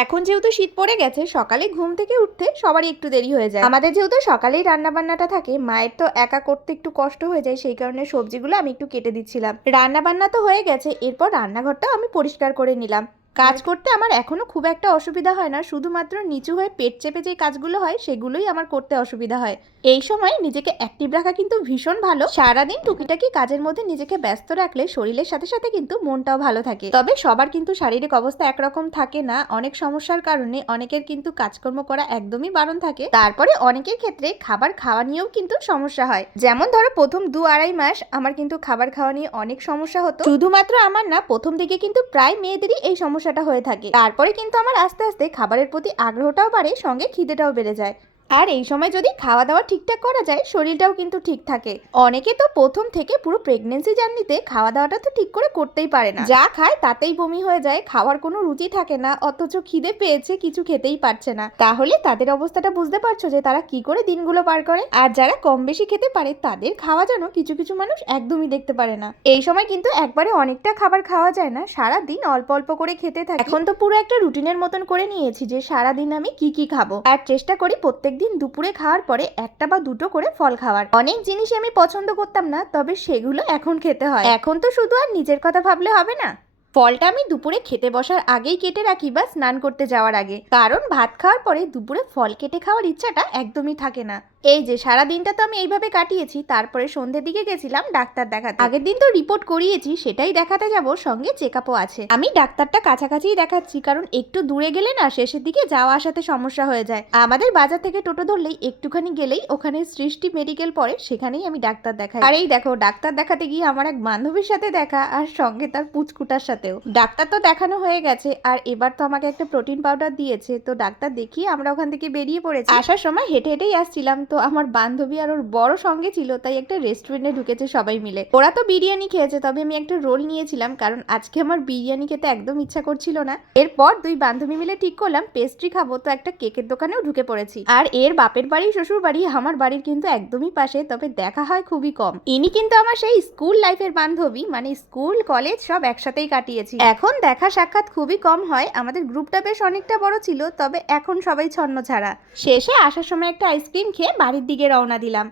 এখন যেহেতু শীত পড়ে গেছে, সকালে ঘুম থেকে উঠতে সবারই একটু দেরি হয়ে যায়। আমাদের যেহেতু সকালেই রান্নাবান্নাটা থাকে, মায়ের তো একা করতে একটু কষ্ট হয়ে যায়, সেই কারণে সবজিগুলো আমি একটু কেটে দিচ্ছিলাম। রান্না বান্না তো হয়ে গেছে, এরপর রান্নাঘরটা আমি পরিষ্কার করে নিলাম। কাজ করতে আমার এখনও খুব একটা অসুবিধা হয় না। শুধুমাত্র নিচু হয়ে পেট চেপে যে কাজগুলো হয় সেগুলোই আমার করতে অসুবিধা হয়। এই সময় নিজেকে অ্যাক্টিভ রাখা কিন্তু ভীষণ ভালো। সারাদিন টুকিটাকি কাজের মধ্যে নিজেকে ব্যস্ত রাখলে শরীরের সাথে সাথে কিন্তু মনটাও ভালো থাকে। তবে সবার কিন্তু শারীরিক অবস্থা একরকম থাকে না। অনেক সমস্যার কারণে অনেকের কিন্তু কাজকর্ম করা একদমই বারণ থাকে। তারপরে অনেকের ক্ষেত্রে খাবার খাওয়া নিয়েও কিন্তু সমস্যা হয়। যেমন ধরো প্রথম দু আড়াই মাস আমার কিন্তু খাবার খাওয়া নিয়ে অনেক সমস্যা হতো। শুধুমাত্র আমার না প্রথম দিকে কিন্তু প্রায় মেয়েদেরই এই সমস্যাটা হয়ে থাকে। তারপরে কিন্তু আমার আস্তে আস্তে খাবারের প্রতি আগ্রহটাও বাড়ে, সঙ্গে খিদেটাও বেড়ে যায়। আর এই সময় যদি খাওয়া দাওয়া ঠিকঠাক করা যায়, শরীরটাও কিন্তু ঠিক থাকে। অনেকে তো প্রথম থেকে পুরো প্রেগনেন্সি জার্নিতে খাওয়া দাওয়াটা তো ঠিক করে করতেই পারে না। যা খায় তাতেই বমি হয়ে যায়, খাওয়ার কোনো রুচি থাকে না, অথচ খিদে পেয়েছে, কিছু খেতেই পারছে না। তাহলে তাদের অবস্থাটা বুঝতে পারছ যে তারা কি করে দিনগুলো পার করে। আর যারা কম বেশি খেতে পারে, তাদের খাওয়া যেন কিছু কিছু মানুষ একদমই দেখতে পারে না। এই সময় কিন্তু একবারে অনেকটা খাবার খাওয়া যায় না সারা দিন অল্প অল্প করে খেতে থাকে। এখন তো পুরো একটা রুটিনের মতন করে নিয়েছি যে সারা দিন আমি কি কি খাব। আর চেষ্টা করি প্রত্যেকদিন দুপুরে খাওয়ার পরে একটা বা দুটো করে ফল খাওয়ার। অনেক জিনিস আমি পছন্দ করতাম না, তবে সেগুলো এখন খেতে হয়। এখন তো শুধু আর নিজের কথা ভাবলে হবে না। ফলটা আমি দুপুরে খেতে বসার আগেই কেটে রাখি বা স্নান করতে যাওয়ার আগে। কারণ ভাত খাওয়ার পরে দুপুরে ফল কেটে খাওয়ার ইচ্ছাটা একদমই থাকে না। এই যে সারা দিনটা তো আমি এইভাবে কাটিয়েছি, তারপরে সন্ধ্যের দিকে গেছিলাম ডাক্তার দেখাতে। আগের দিন তো রিপোর্ট করিয়েছি, সেটাই দেখাতে যাব, সঙ্গে চেক আপও আছে। আমি ডাক্তারটা কাছাকাছিই দেখাচ্ছি, কারণ একটু দূরে গেলে না, শেষের দিকে যাওয়া আসাতে সমস্যা হয়ে যায়। আমাদের বাজার থেকে টোটো ধরলেই একটুখানি গেলেই ওখানে সৃষ্টি মেডিকেল পড়ে, সেখানেই আমি ডাক্তার দেখাই। আর এই দেখো, ডাক্তার দেখাতে গিয়ে আমার এক বান্ধবীর সাথে দেখা, আর সঙ্গে তার পুচকুটার সাথেও। ডাক্তার তো দেখানো হয়ে গেছে, আর এবার তো আমাকে একটা প্রোটিন পাউডার দিয়েছে, তো ডাক্তার দেখিয়ে আমরা ওখান থেকে বেরিয়ে পড়েছি। আসার সময় হেঁটে হেঁটেই আসছিলাম তো আমার বান্ধবী আর ওর বড় সঙ্গে ছিল, তাই একটা রেস্টুরেন্টে ঢুকেছে সবাই মিলে। ওরা তো বিরিয়ানি খেয়েছে, তবে আমি একটা রোল নিয়েছিলাম, কারণ আজকে আমার বিরিয়ানি খেতে একদম ইচ্ছা করছিল না। এরপর দুই বান্ধবী মিলে ঠিক করলাম পেস্ট্রি খাব, তো একটা কেকের দোকানেও ঢুকে পড়েছি। আর এর বাপের বাড়ি, শ্বশুর বাড়ি, আমার বাড়ির কিন্তু একদমই পাশে, তবে দেখা হয় খুবই কম। ইনি কিন্তু আমার সেই স্কুল লাইফের বান্ধবী মানে স্কুল কলেজ সব একসাথেই কাটিয়েছি। এখন দেখা সাক্ষাৎ খুবই কম হয়, আমাদের গ্রুপটা বেশ অনেকটা বড় ছিল, তবে এখন সবাই ছন্ন ছাড়া শেষে আসার সময় একটা আইসক্রিম খেয়ে বাড়ির দিকে রওনা দিলাম।